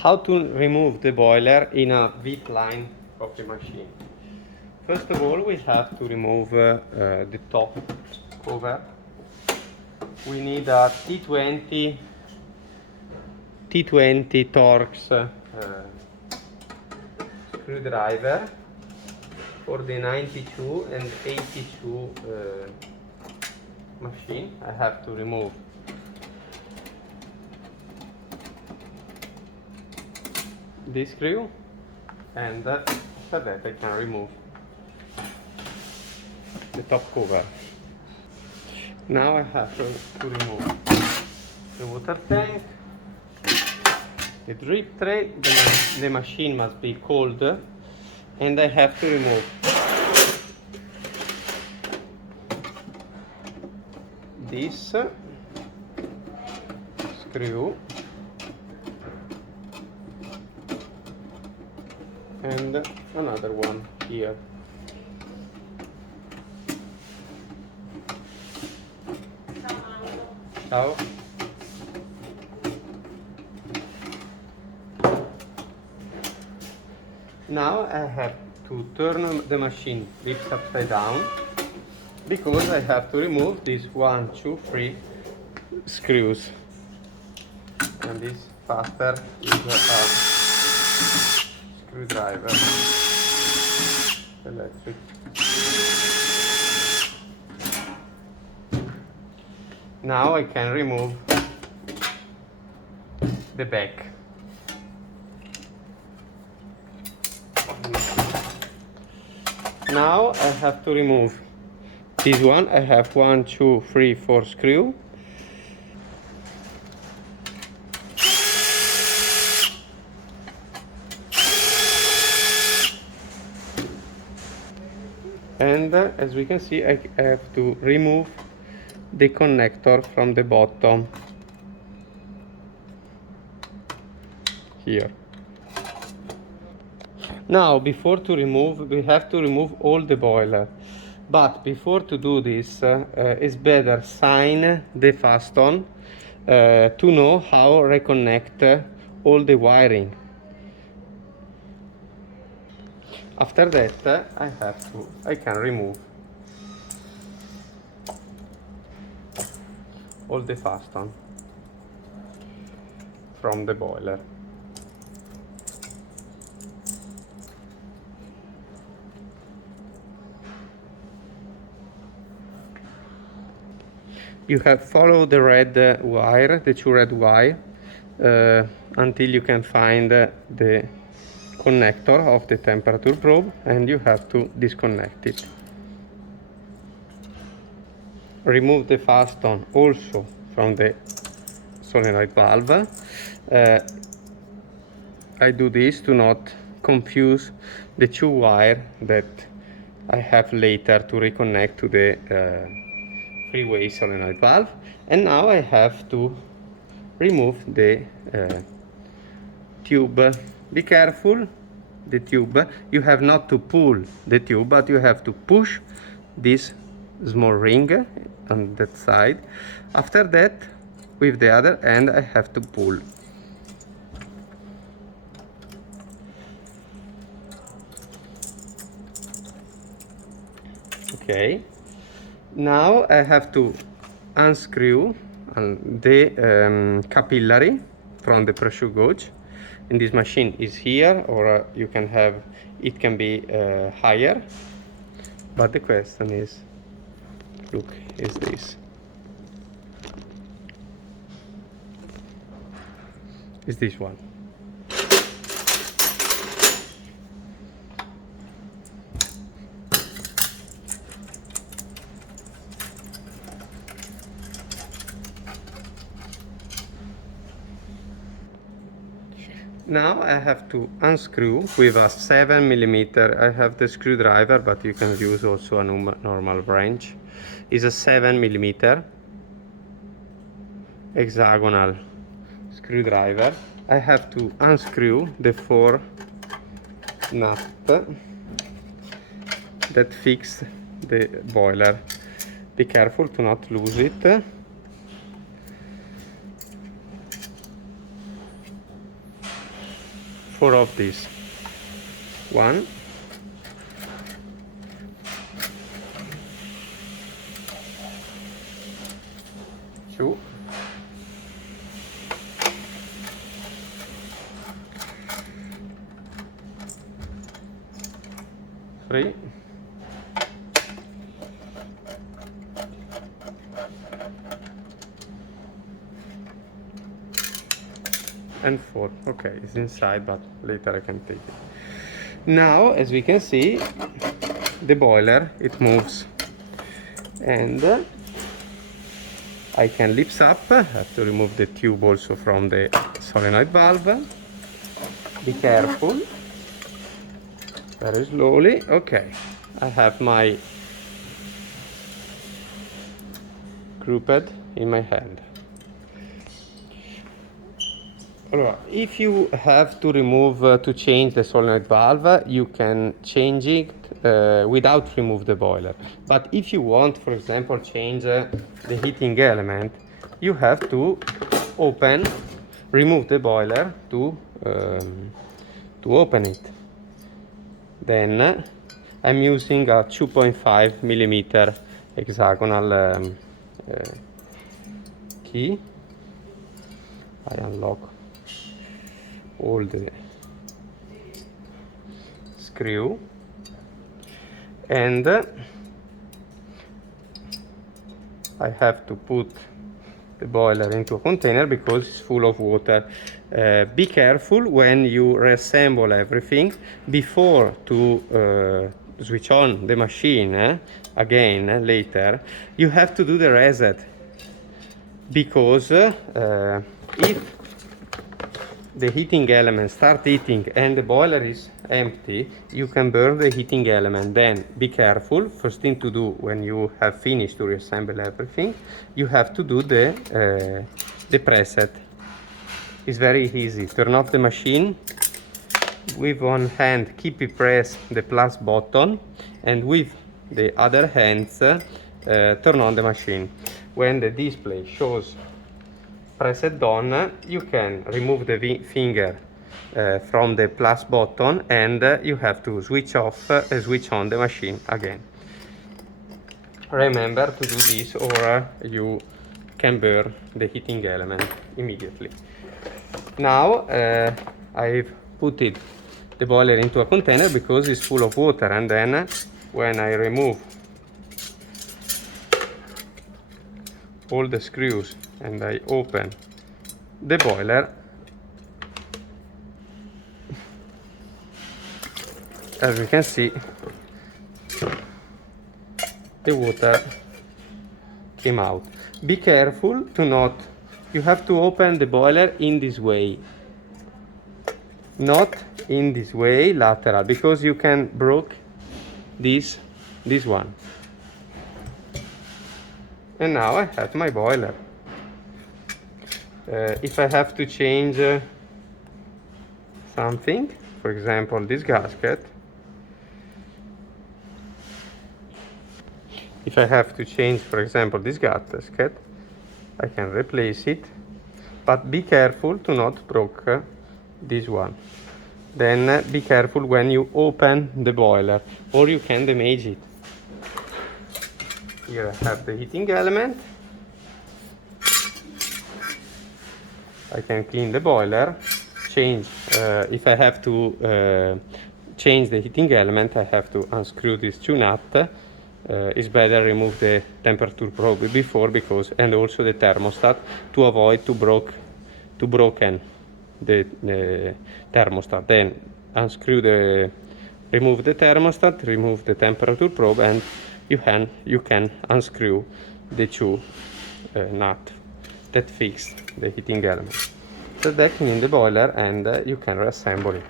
How to remove the boiler in a VIP line coffee machine. First of all, we have to remove the top cover. We need a T20 Torx screwdriver for the 92 and 82 machine. I have to remove this screw, and after that I can remove the top cover. Now I have to remove the water tank, the drip tray. The machine must be cold, and I have to remove this screw and another one here. Ciao. Now I have to turn the machine flips upside down because I have to remove these 1, 2, 3 screws, and this faster is a screwdriver, electric. Now I can remove the back. Now I have to remove this one. I have 1, 2, 3, 4 screw. And as we can see, I have to remove the connector from the bottom here. Now, before to remove, we have to remove all the boiler. But before to do this, it's better sign the fasten to know how reconnect all the wiring. After that, I can remove all the fasten from the boiler. You have followed the red wire, the 2 red wire, until you can find the connector of the temperature probe, and you have to disconnect it. Remove the fasten also from the solenoid valve. I do this to not confuse the 2 wires that I have later to reconnect to the three-way solenoid valve. And now I have to remove the tube. Be careful, the tube. You have not to pull the tube, but you have to push this small ring on that side. After that, with the other end, I have to pull. Okay. Now I have to unscrew the capillary from the pressure gauge. And this machine is here, or you can have it can be higher. But the question is, look, is this? Is this one? Now I have to unscrew with a 7mm. I have the screwdriver, but you can use also a normal wrench. It's a 7mm hexagonal screwdriver. I have to unscrew the 4 nuts that fix the boiler. Be careful to not lose it. 4 of these. 1, 2, 3, and 4. Okay, it's inside, but later I can take it. Now, as we can see, the boiler, it moves, and I can lift up. I have to remove the tube also from the solenoid valve. Be careful. Very slowly. Okay, I have my screw pad in my hand. If you have to remove, to change the solenoid valve, you can change it without remove the boiler. But if you want, for example, change the heating element, you have to remove the boiler to open it. Then I'm using a 2.5 millimeter hexagonal key. I unlock all the screw, and I have to put the boiler into a container because it's full of water. Be careful when you reassemble everything. Before to switch on the machine again later, you have to do the reset, because if the heating element start heating and the boiler is empty, you can burn the heating element. Then be careful. First thing to do when you have finished to reassemble everything, you have to do the preset. It's very easy. Turn off the machine. With one hand, keep it press the plus button, and with the other hand, turn on the machine. When the display shows preset on, you can remove the finger from the plus button, and you have to switch off switch on the machine again. Remember to do this, or you can burn the heating element immediately. Now I've put the boiler into a container because it's full of water, and then when I remove all the screws and I open the boiler, as we can see, the water came out. Be careful to not, you have to open the boiler in this way, not in this way lateral, because you can break this one. And now I have my boiler. If I have to change something, for example this gasket, if I have to change, for example, this gasket, I can replace it, but be careful to not break this one. Then be careful when you open the boiler, or you can damage it. Here I have the heating element. I can clean the boiler, change, if I have to change the heating element, I have to unscrew these two nuts. It's better remove the temperature probe before, because, and also the thermostat, to avoid to broken the thermostat. Then unscrew remove the thermostat, remove the temperature probe, and you can unscrew the two nuts that fix the heating element. So that clean the boiler, and you can reassemble it.